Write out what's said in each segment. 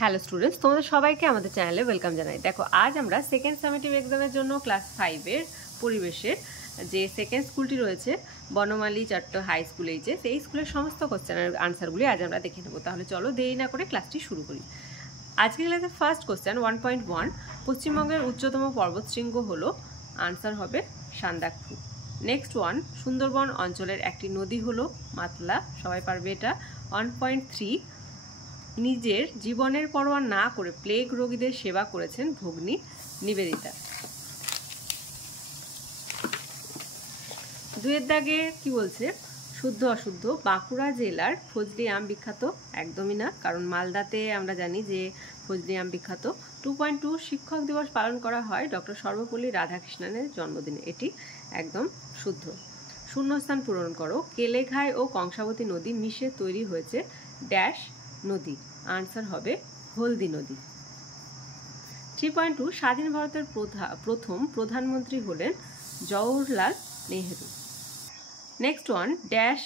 Hello students, তোমাদের সবাইকে আমাদের চ্যানেলে ওয়েলকাম জানাই। দেখো, আজ আমরা সেকেন্ড সামেটিভ এক্সামের জন্য ক্লাস 5-এর পরিবেশের যে সেকেন্ড স্কুলটি রয়েছে বনমালী চট্ট হাই স্কুল এইচএস, এই স্কুলের সমস্ত কোশ্চেনের আনসারগুলি আজ আমরা দেখে নেব। তাহলে চলো দেরি না করে ক্লাসটি শুরু করি। আজকের ক্লাসের ফার্স্ট কোশ্চেন 1.1, পশ্চিমবঙ্গের উচ্চতম পর্বতশৃঙ্গ হলো, আনসার হবে সান্দাকফু। নেক্সট ওয়ান, সুন্দরবন অঞ্চলের একটি নদী হলো মাতলা, সবাই পারবে এটা। 1.3, নিজের জীবনের পরোয়া না করে প্লেগ রোগীদের সেবা করেছেন ভগ্নী নিবেদিতা। 2-এর দাগে কি বলছে, শুদ্ধ অশুদ্ধ। বাঁকুড়া জেলার ফজলি আম বিখ্যাত, একদমই না, কারণ মালদাতে আমরা জানি যে ফজলি আম বিখ্যাত। 2.2, শিক্ষক দিবস পালন করা হয় ডক্টর সর্বপল্লী রাধাকৃষ্ণনের জন্মদিনে, এটি একদম শুদ্ধ। শূন্যস্থান পূরণ করো। কেলেঘাই ও কংসাবতী নদী মিশে তৈরি হয়েছে ড্যাশ নদী, আনসার হবে হলদি নদী। 3.2, স্বাধীন ভারতের প্রথম প্রধানমন্ত্রী হলেন Jawaharlal Nehru. Next one, dash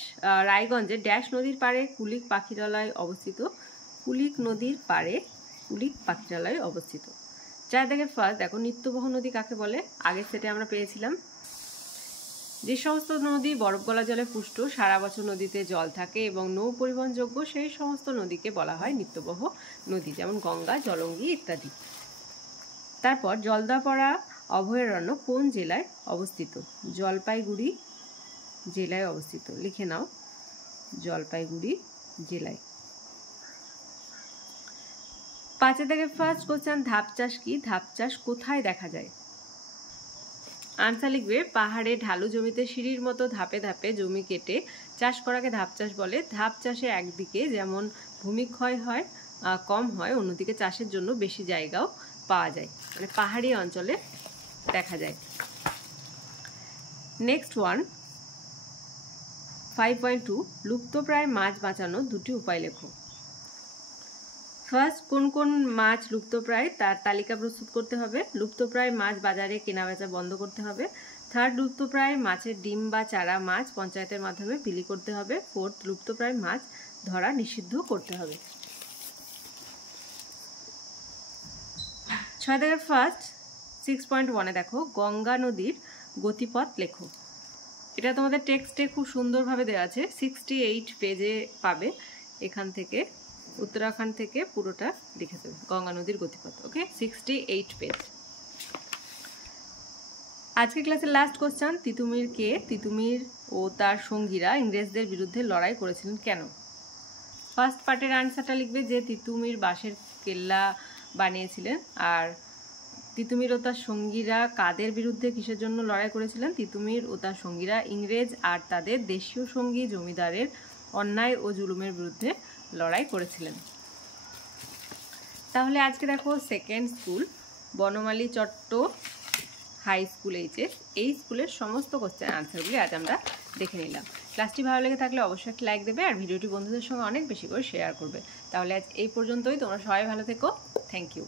রায়গঞ্জে ড্যাশ নদীর পাড়ে কুলিক পাখিরালয় অবস্থিত, কুলিক নদীর পাড়ে কুলিক পাখিরালয় অবস্থিত। 4 থেকে ফার্স্ট দেখো, নিত্যবহ নদী কাকে বলে, আগের সেটে আমরা পেয়েছিলাম। যে সমস্ত নদী বরফ গলা জলে পুষ্ট, সারা বছর নদীতে জল থাকে এবং নৌ পরিবহনযোগ্য, সেই সমস্ত নদীকে বলা হয় নিত্যবহ নদী, যেমন গঙ্গা, জলঙ্গি ইত্যাদি। তারপর জলদাপাড়া অভয়ারণ্য কোন জেলায় অবস্থিত, জলপাইগুড়ি জেলায় অবস্থিত, লিখে নাও, জলপাইগুড়ি জেলায়। 5 থেকে ফার্স্ট কোশ্চেন, ধাপ চাষ কি, ধাপ চাষ কোথায় দেখা যায়, আনসার লিখবে, পাহাড়ে ঢালু জমিতে সিঁড়ির মতো ধাপে ধাপে জমি কেটে চাষ করাকে ধাপ চাষ বলে। ধাপ চাষে একদিকে যেমন ভূমিক্ষয় হয় কম হয়, অন্যদিকে চাষের জন্য বেশি জায়গাও পাওয়া যায়, মানে পাহাড়ি অঞ্চলে দেখা যায়। নেক্সট ওয়ান 5.2, লুপ্তপ্রায় মাছ বাঁচানোর 2টি উপায় লেখো। ফার্স্ট, কোন কোন মাছ লুপ্তপ্রায় তার তালিকা প্রস্তুত করতে হবে। লুপ্তপ্রায় মাছ বাজারে কেনাবেচা বন্ধ করতে হবে। থার্ড, লুপ্তপ্রায় মাছের ডিম বা চারা মাছ পঞ্চায়েতের মাধ্যমে বিলি করতে হবে। ফোর্থ, লুপ্তপ্রায় মাছ ধরা নিষিদ্ধ করতে হবে। 6 থেকে ফার্স্ট 6.1-এ দেখো, গঙ্গা নদীর গতিপথ লেখো। এটা তোমাদের টেক্সটে খুব সুন্দরভাবে দেওয়া আছে, 68 পেজে পাবে। এখান থেকে উত্তরাখণ্ড থেকে পুরোটা লিখে দেবে, গঙ্গা নদীর গতিপথ। ওকে, 68 পেজ। আজকের ক্লাসের লাস্ট কোশ্চেন, তিতুমির কে, তিতুমির ও তার সঙ্গীরা ইংরেজদের বিরুদ্ধে লড়াই করেছিলেন কেন। ফার্স্ট পার্টের আনসারটা লিখবে যে তিতুমির বাঁশের কেল্লা বানিয়েছিলেন, আর তিতুমির ও তার সঙ্গীরা কাদের বিরুদ্ধে কিসের জন্য লড়াই করেছিলেন। তিতুমির ও তার সঙ্গীরা ইংরেজ আর তাদের দেশীয় সঙ্গী জমিদারের অন্যায় ও জুলুমের বিরুদ্ধে লড়াই করেছিলেন। তাহলে আজকে দেখো, সেকেন্ড স্কুল বনমালী চট্ট হাই স্কুল এইচএস, এই স্কুলের সমস্ত কোশ্চেন আনসারগুলি আজ আমরা দেখে নিলাম। ক্লাসটি ভালো লেগে থাকলে অবশ্যই একটা লাইক দেবে আর ভিডিওটি বন্ধুদের সঙ্গে অনেক বেশি করে শেয়ার করবে। তাহলে আজ এই পর্যন্তই, তোমরা সবাই ভালো থেকো, থ্যাংক ইউ।